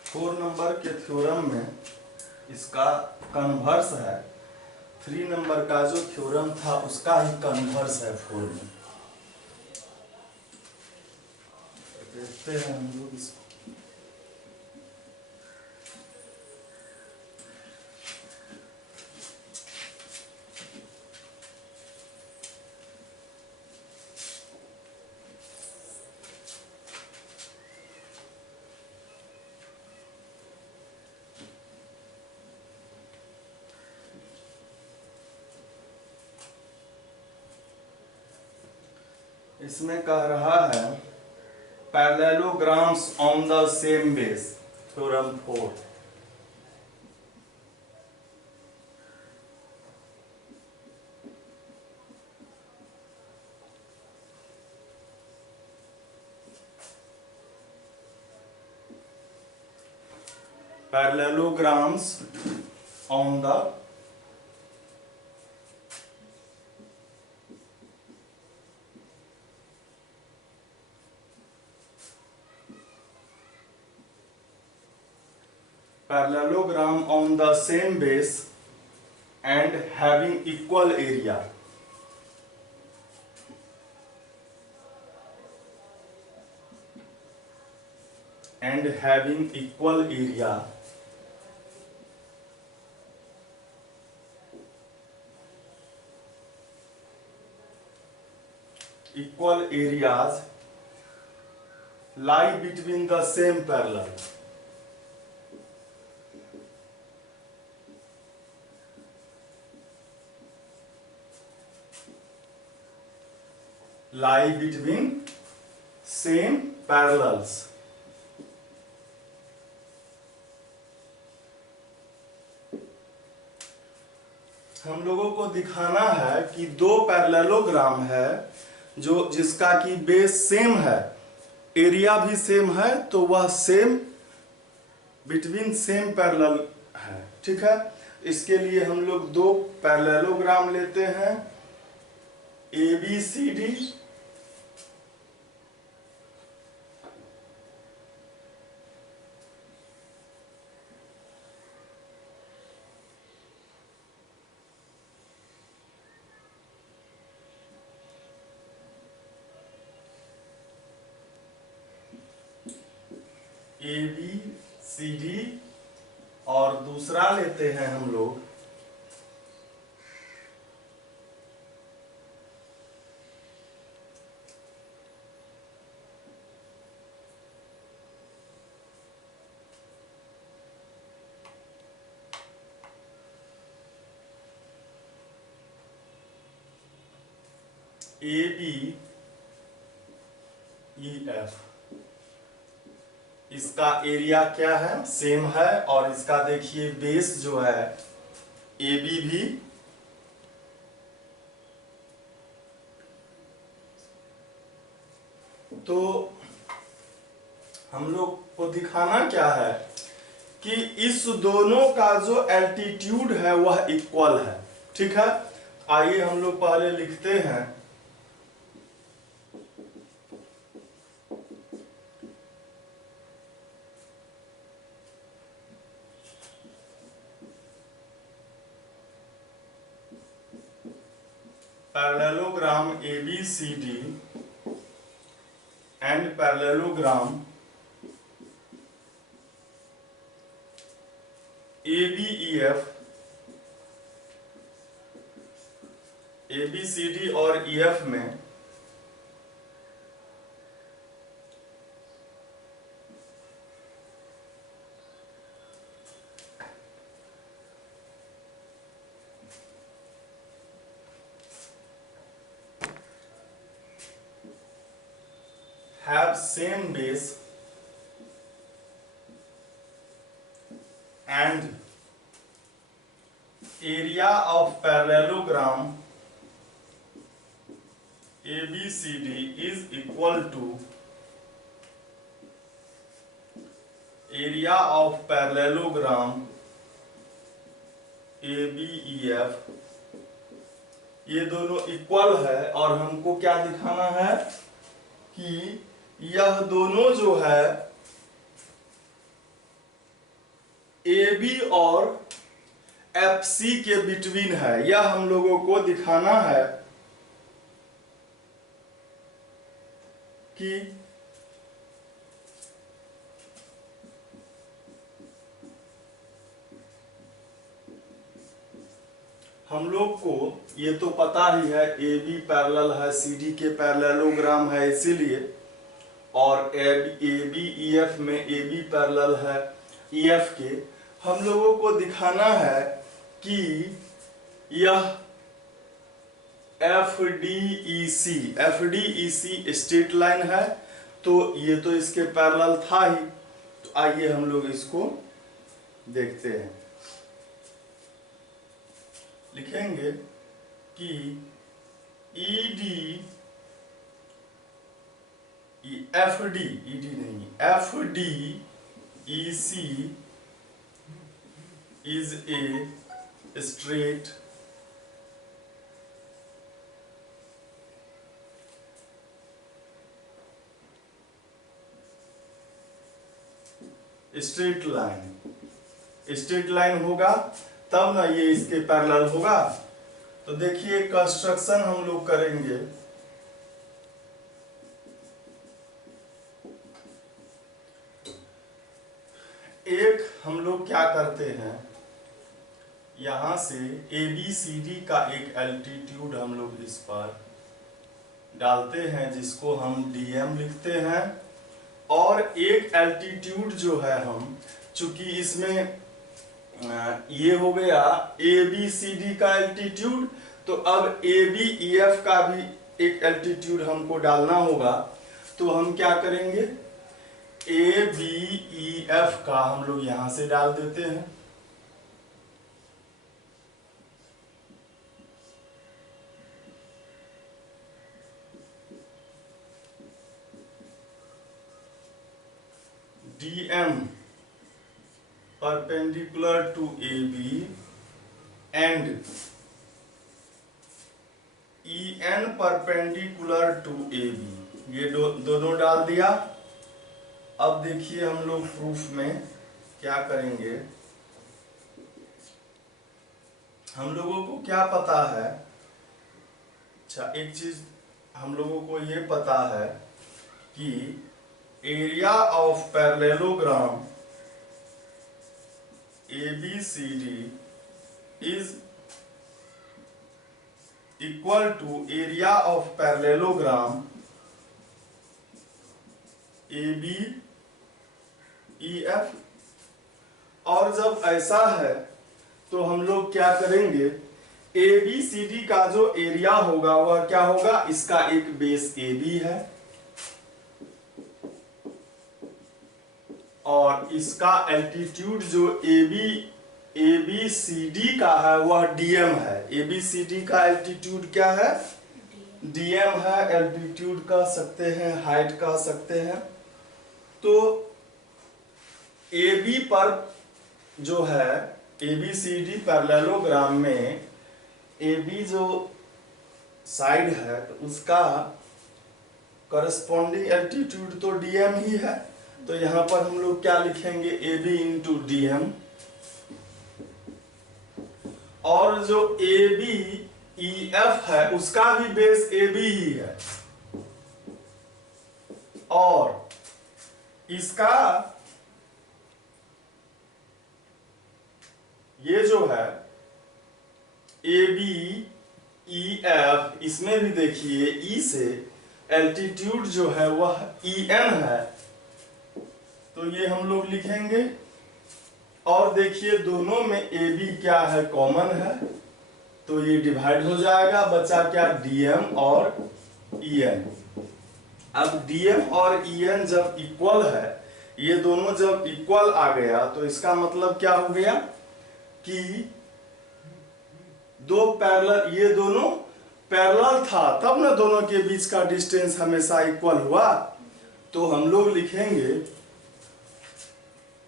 फोर नंबर के थ्योरम में इसका कन्वर्स है। 3 नंबर का जो थ्योरम था उसका ही कन्वर्स है 4 में। देखते हैं हम लोग इसको। इसमें कह रहा है parallelograms on the same base, theorem 4। Parallelograms on the parallelogram on the same base and having equal area. And having equal area. Equal areas lie between the same parallel. Lie between same parallels. हम लोगों को दिखाना है कि 2 parallelogram है जो जिसका की बेस सेम है, एरिया भी सेम है, तो वह सेम बिटवीन सेम पैरेलल है। ठीक है, इसके लिए हम लोग 2 पैरेललोग्राम लेते हैं, ABCD CD और दूसरा लेते हैं हम लोग ABEF। इसका एरिया क्या है, सेम है, और इसका देखिए बेस जो है AB भी तो हम लोग को दिखाना क्या है कि इस दोनों का जो एल्टीट्यूड है वह इक्वल है। ठीक है, आइए हम लोग पहले लिखते हैं parallelogram ABCD and parallelogram ABEF। ABCD और EF में have same base and area of parallelogram ABCD is equal to area of parallelogram ABEF। ये दोनों इक्वल है और हमको क्या दिखाना है कि यह दोनों जो है AB और FC के बिटवीन है, यह हम लोगों को दिखाना है कि हम लोग को ये तो पता ही है AB पैरेलल है CD के पैरेललोग्राम है इसीलिए, और ABEF में AB पैरेलल है EF के। हम लोगों को दिखाना है कि यह FDEC स्ट्रेट लाइन है, तो ये तो इसके पैरेलल था ही। तो आइए हम लोग इसको देखते हैं। लिखेंगे कि FDEC is a straight straight line होगा तब ना ये इसके पैरेलल होगा। तो देखिए कंस्ट्रक्शन हम लोग करेंगे। एक हम लोग क्या करते हैं, यहां से ABCD का एक एल्टीट्यूड हम लोग इस पर डालते हैं जिसको हम DM लिखते हैं, और एक एल्टीट्यूड जो है हम, चूंकि इसमें ये हो गया ABCD का एल्टीट्यूड, तो अब ABEF का भी एक एल्टीट्यूड हमको डालना होगा। तो हम क्या करेंगे, ABEF का हम लोग यहां से डाल देते हैं। DM perpendicular to AB and EN perpendicular to AB, ये दोनों डाल दिया। अब देखिए हम लोग प्रूफ में क्या करेंगे। हम लोगों को क्या पता है, अच्छा एक चीज हम लोगों को ये पता है कि area of parallelogram ABCD is equal to area of parallelogram ABEF। और जब ऐसा है तो हम लोग क्या करेंगे, ABCD का जो एरिया होगा वह क्या होगा, इसका एक बेस AB है और इसका एल्टीट्यूड जो ABCD का है वह DM है। ABCD का एल्टीट्यूड क्या है, DM है। एल्टीट्यूड कह सकते हैं, हाइट कह सकते हैं। तो AB पर जो है ABCD पैरेललोग्राम में AB जो साइड है तो उसका करस्पॉन्डिंग एल्टीट्यूड तो DM ही है। तो यहाँ पर हम लोग क्या लिखेंगे, AB इंटू DM। और जो ABEF है उसका भी बेस AB ही है और इसका ये जो है ABEF, इसमें भी देखिए E से एल्टीट्यूड जो है वह EN है, तो ये हम लोग लिखेंगे। और देखिए दोनों में AB क्या है, कॉमन है, तो ये डिवाइड हो जाएगा, बचा क्या, DM और EN। अब DM और EN जब इक्वल है, ये दोनों जब इक्वल आ गया तो इसका मतलब क्या हो गया कि दो पैरेलल, ये दोनों पैरेलल था तब ना दोनों के बीच का डिस्टेंस हमेशा इक्वल हुआ। तो हम लोग लिखेंगे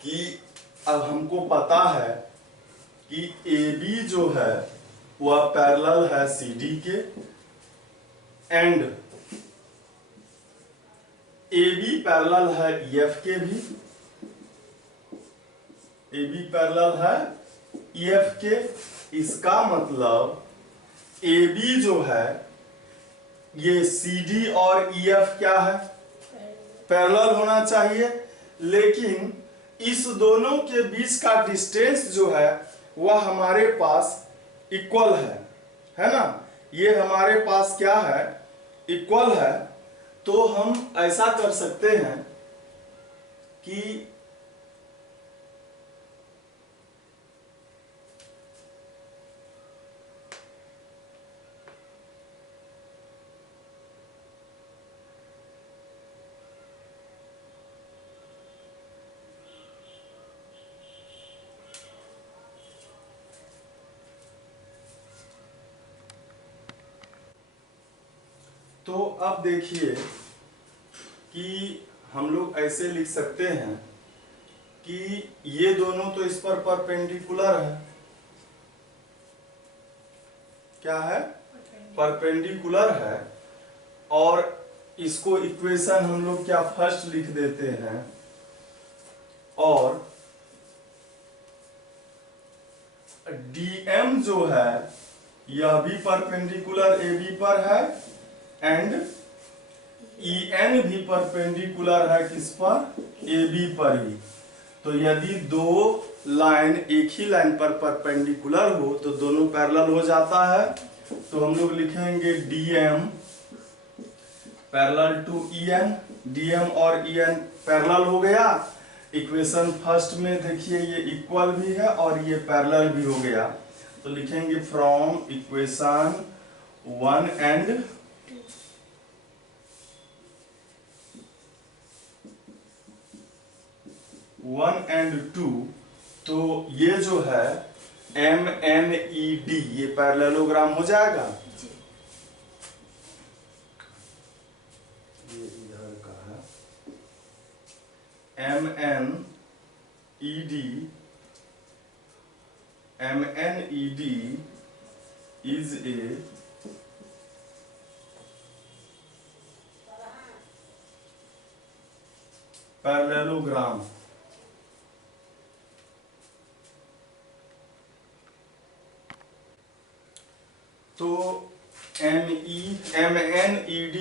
कि अब हमको पता है कि AB जो है वह पैरेलल है CD के एंड AB पैरेलल है EF के भी, AB पैरेलल है EF के। इसका मतलब AB जो है ये CD और EF क्या है, पैरेलल होना चाहिए। लेकिन इस दोनों के बीच का डिस्टेंस जो है वह हमारे पास इक्वल है ना, ये हमारे पास क्या है, इक्वल है। तो हम ऐसा कर सकते हैं कि तो अब देखिए कि हम लोग ऐसे लिख सकते हैं कि ये दोनों तो इस पर परपेंडिकुलर है, क्या है, परपेंडिकुलर है। और इसको इक्वेशन हम लोग क्या फर्स्ट लिख देते हैं, और DM जो है यह भी परपेंडिकुलर AB पर है एंड EN भी परपेंडिकुलर है किस पर, AB पर ही। तो यदि दो लाइन एक ही लाइन पर परपेंडिकुलर हो तो दोनों पैरेलल हो जाता है। तो हम लोग लिखेंगे DM parallel to EN, DM और EN पैरेलल हो गया। इक्वेशन फर्स्ट में देखिए ये इक्वल भी है और ये पैरेलल भी हो गया। तो लिखेंगे फ्रॉम इक्वेशन 1 एंड 2। तो ये जो है MNED ये पैरेललोग्राम हो जाएगा। ये इधर का है MNED is a पैरेललोग्राम। तो MNED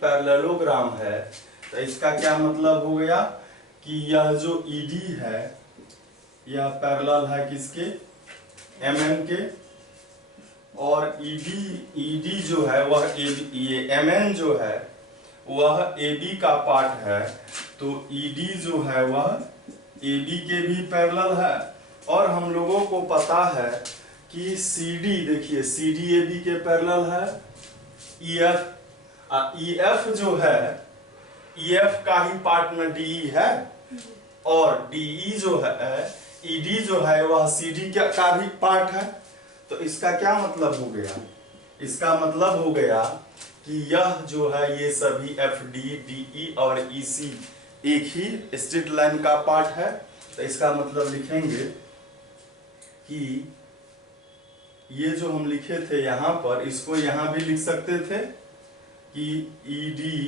पैरेललोग्राम है, तो इसका क्या मतलब हो गया कि यह जो ED है यह पैरेलल है किसके, एमएन के, और ईडी जो है वह ये एमएन जो है वह एबी का पार्ट है, तो ईडी जो है वह एबी के भी पैरेलल है। और हम लोगों को पता है कि सीडी, देखिए सीडी एबी के पैरेलल है, ईएफ जो है ईएफ का ही पार्ट में डीई है, और डीई जो है ईडी जो है वह सीडी का भी पार्ट है। तो इसका क्या मतलब हो गया, इसका मतलब हो गया कि यह जो है ये सभी एफ डी डीई और ईसी एक ही स्ट्रेट लाइन का पार्ट है। तो इसका मतलब लिखेंगे कि ये जो हम लिखे थे यहां पर, इसको यहां भी लिख सकते थे कि ईडी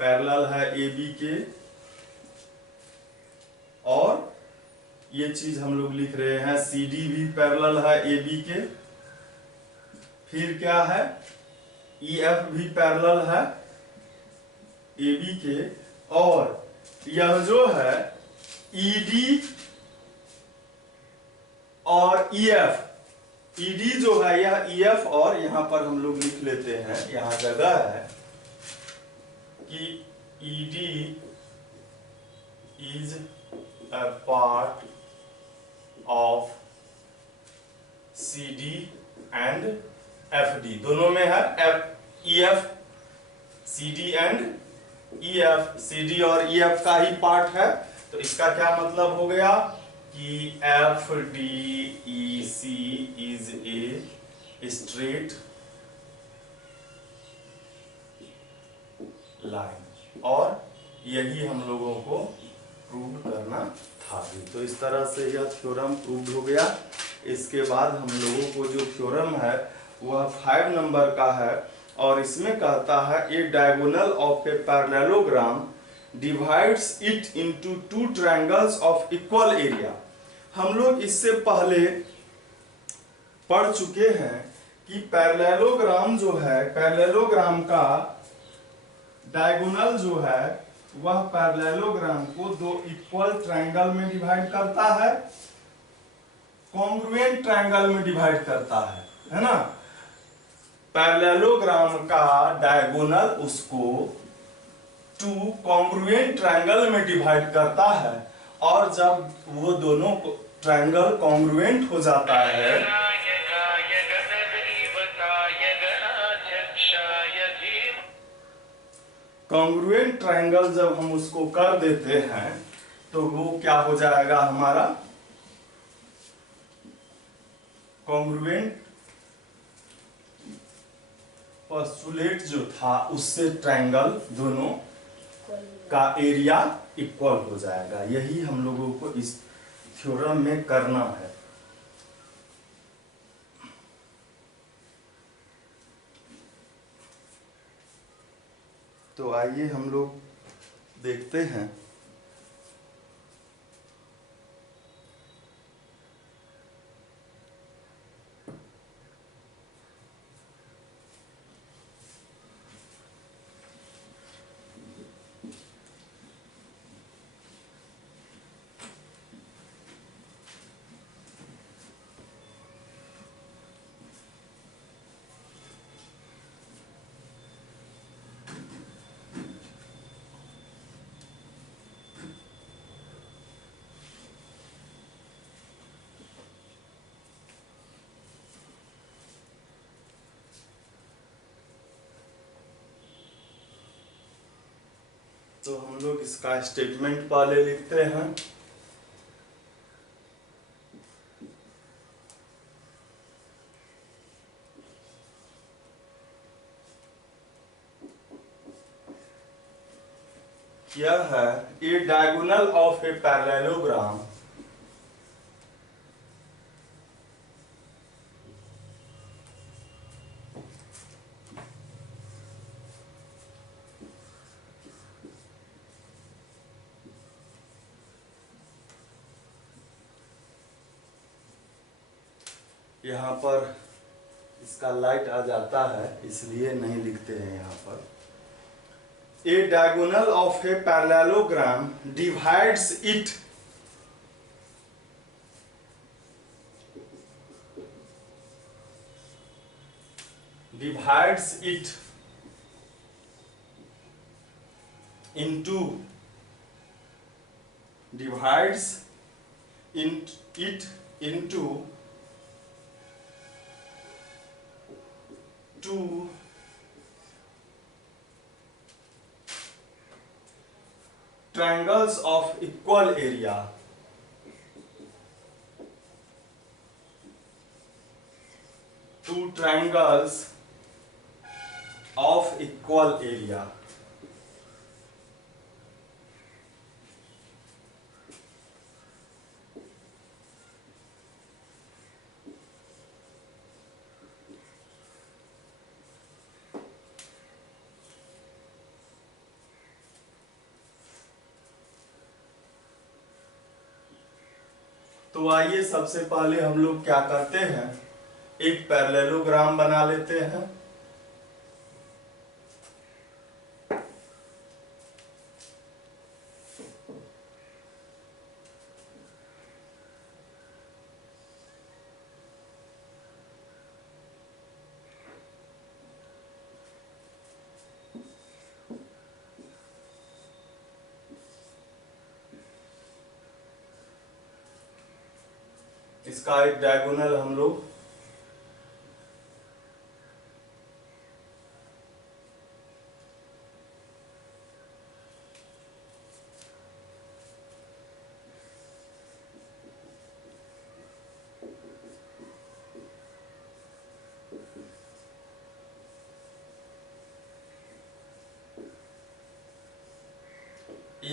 पैरेलल है एबी के, और ये चीज हम लोग लिख रहे हैं सीडी भी पैरेलल है एबी के, फिर क्या है ईएफ भी पैरेलल है एबी के, और यह जो है ईडी और ईएफ, ईडी जो है यह ईएफ, और यहां पर हम लोग लिख लेते हैं, यहां जगह है कि ED is a part of CD and FD, दोनों में है EF, CD and EF, CD और EF का ही पार्ट है। तो इसका क्या मतलब हो गया कि FDEC is a straight line, और यही हम लोगों को प्रूव करना था भी। तो इस तरह से यह थ्योरम प्रूव हो गया। इसके बाद हम लोगों को जो थ्योरम है वह 5 नंबर का है, और इसमें कहता है a diagonal of a parallelogram divides it into 2 triangles of equal area. हम लोग इससे पहले पढ़ चुके हैं कि पैरेललोग्राम जो है, पैरेललोग्राम का डायगोनल जो है वह पैरेललोग्राम को 2 इक्वल ट्रायंगल में डिवाइड करता है, कॉन्ग्रुएंट ट्रायंगल में डिवाइड करता है ना। पैरेललोग्राम का डायगोनल उसको 2 कॉन्ग्रुएंट ट्रायंगल में डिवाइड करता है, और जब वो दोनों ट्रायंगल कॉन्ग्रुएंट हो जाता है, कॉन्ग्रुएंट ट्रायंगल जब हम उसको कर देते हैं तो वो क्या हो जाएगा, हमारा कॉन्ग्रुएंट पोस्टुलेट जो था उससे ट्रायंगल दोनों का एरिया इक्वल हो जाएगा। यही हम लोगों को इस थ्योरम में करना है। तो आइए हम लोग देखते हैं। तो हम लोग इसका स्टेटमेंट पहले लिखते हैं। यह है a diagonal of a parallelogram यहाँ पर इसका लाइट आ जाता है इसलिए नहीं लिखते हैं यहाँ पर। A diagonal of a parallelogram divides it divides it into two triangles of equal area. Two triangles of equal area. तो आइए सबसे पहले हम लोग क्या करते हैं, एक पैरेललोग्राम बना लेते हैं। इसका एक डायगोनल हम लोग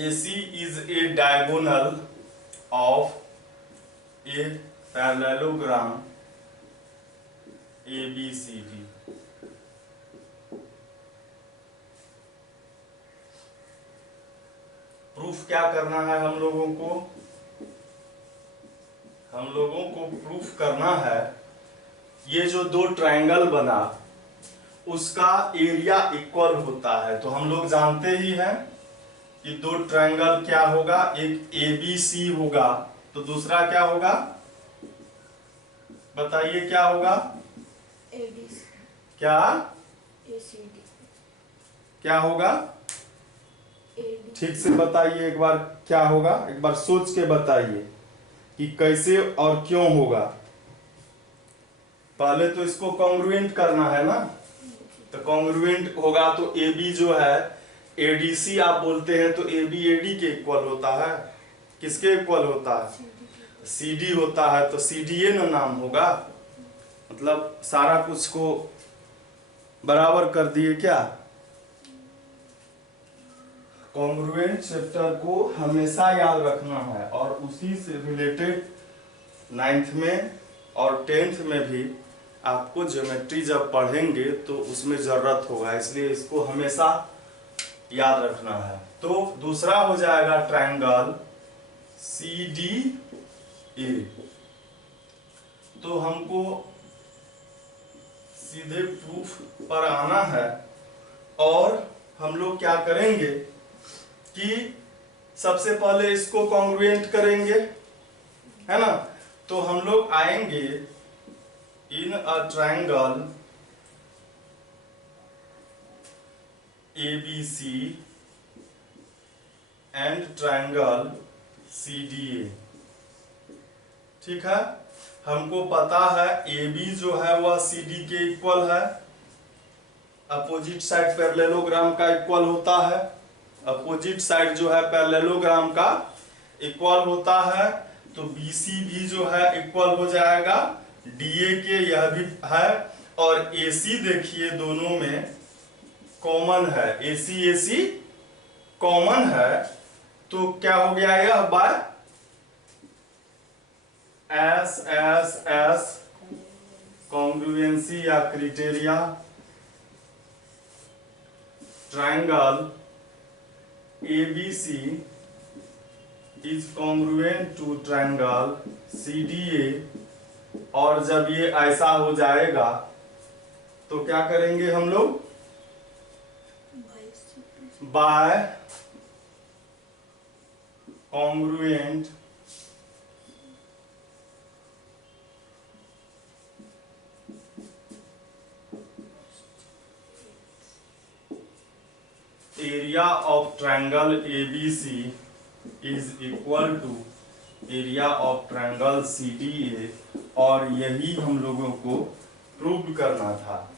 AC is a diagonal of a parallelogram ABCD। Proof क्या करना है हम लोगों को? हम लोगों को प्रूफ करना है ये जो दो ट्रायंगल बना उसका एरिया इक्वल होता है। तो हम लोग जानते ही हैं कि दो ट्रायंगल क्या होगा, एक ABC होगा तो दूसरा क्या होगा, बताइए क्या होगा? ADC। क्या ACD। क्या होगा? AD। ठीक से बताइए एक बार क्या होगा, एक बार सोच के बताइए कि कैसे और क्यों होगा। पहले तो इसको कॉन्ग्रुएंट करना है ना, तो कॉन्ग्रुएंट होगा तो AB जो है ADC आप बोलते हैं तो AB AD के इक्वल होता है। किसके इक्वल होता है? CD होता है तो CDA ना नाम होगा। मतलब सारा कुछ को बराबर कर दिए क्या? कॉन्ग्रुएंट चैप्टर को हमेशा याद रखना है और उसी से रिलेटेड 9th में और 10th में भी आपको ज्योमेट्री जब पढ़ेंगे तो उसमें जरूरत होगा, इसलिए इसको हमेशा याद रखना है। तो दूसरा हो जाएगा ट्रायंगल CDA। तो हमको सीधे प्रूफ पर आना है और हम लोग क्या करेंगे कि सबसे पहले इसको कॉन्ग्रुएंट करेंगे, है ना। तो हम लोग आएंगे in a triangle ABC and triangle CDA। ठीक है, हमको पता है AB जो है वह CD के इक्वल है, अपोजिट साइड पैरेललोग्राम का इक्वल होता है, अपोजिट साइड जो है पैरेललोग्राम का इक्वल होता है। तो BC भी जो है इक्वल हो जाएगा DA के, यह भी है। और AC देखिए दोनों में कॉमन है, AC कॉमन है तो क्या हो गया यह बाय S कॉन्ग्रुएंसी या criteria. Triangle ABC is congruent to triangle CDA। और जब ये ऐसा हो जाएगा तो क्या करेंगे हम लोग, by congruent area of triangle ABC is equal to area of triangle CDA, और यही हम लोगों को प्रूव करना था।